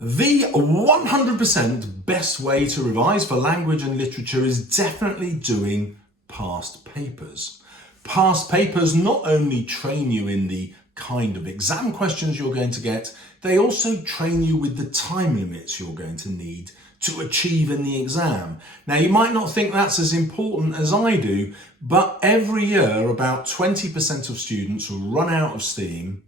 The 100% best way to revise for language and literature is definitely doing past papers. Past papers not only train you in the kind of exam questions you're going to get, they also train you with the time limits you're going to need to achieve in the exam. Now, you might not think that's as important as I do, but every year about 20% of students run out of steam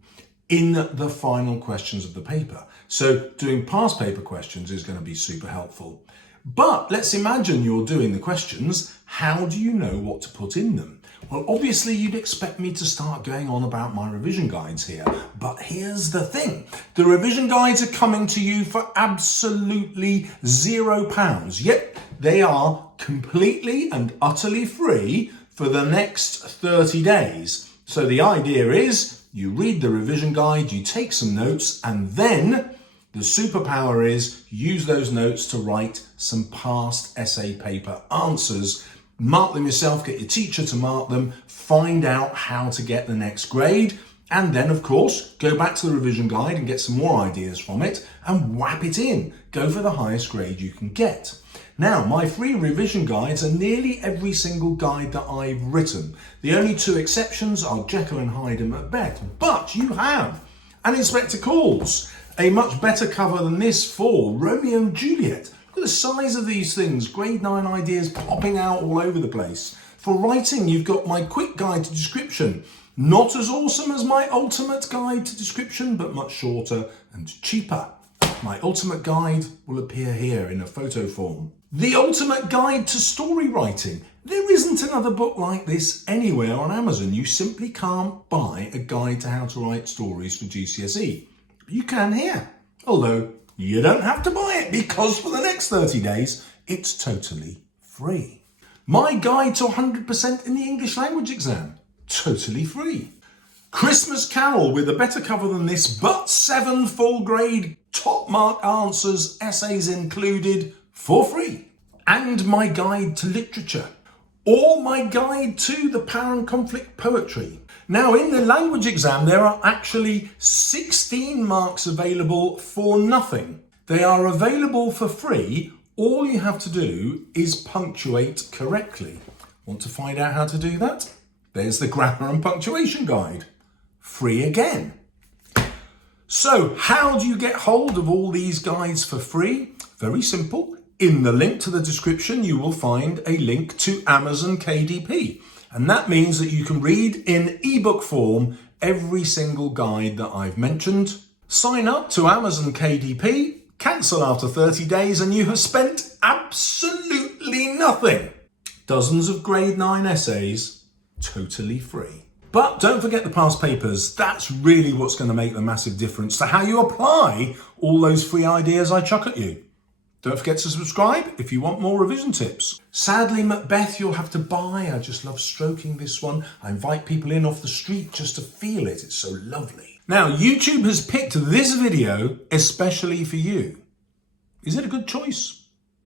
in the final questions of the paper. So doing past paper questions is going to be super helpful. But let's imagine you're doing the questions. How do you know what to put in them? Well, obviously you'd expect me to start going on about my revision guides here, but here's the thing. The revision guides are coming to you for absolutely £0. Yep, they are completely and utterly free for the next 30 days. So the idea is you read the revision guide, you take some notes, and then the superpower is use those notes to write some past essay paper answers. Mark them yourself, get your teacher to mark them, find out how to get the next grade, and then of course go back to the revision guide and get some more ideas from it and whap it in. Go for the highest grade you can get. Now, my free revision guides are nearly every single guide that I've written. The only two exceptions are Jekyll and Hyde and Macbeth, but you have an Inspector Calls, a much better cover than this for Romeo and Juliet. Look at the size of these things, grade 9 ideas popping out all over the place. For writing, you've got my quick guide to description. Not as awesome as my ultimate guide to description, but much shorter and cheaper. My ultimate guide will appear here in a photo form. The ultimate guide to story writing. There isn't another book like this anywhere on Amazon. You simply can't buy a guide to how to write stories for GCSE. You can here, although you don't have to buy it because for the next 30 days, it's totally free. My guide to 100% in the English language exam, totally free. Christmas Carol with a better cover than this, but 7 full grade top mark answers, essays included, for free. And my guide to literature, or my guide to the power and conflict poetry. Now, in the language exam, there are actually 16 marks available for nothing. They are available for free. All you have to do is punctuate correctly. Want to find out how to do that? There's the grammar and punctuation guide. Free again. So how do you get hold of all these guides for free? Very simple. In the link to the description, you will find a link to Amazon KDP. And that means that you can read in ebook form every single guide that I've mentioned. Sign up to Amazon KDP, cancel after 30 days, and you have spent absolutely nothing. Dozens of grade 9 essays, totally free. But don't forget the past papers. That's really what's going to make the massive difference to how you apply all those free ideas I chuck at you. Don't forget to subscribe if you want more revision tips. Sadly, Macbeth you'll have to buy. I just love stroking this one. I invite people in off the street just to feel it. It's so lovely. Now, YouTube has picked this video especially for you. Is it a good choice?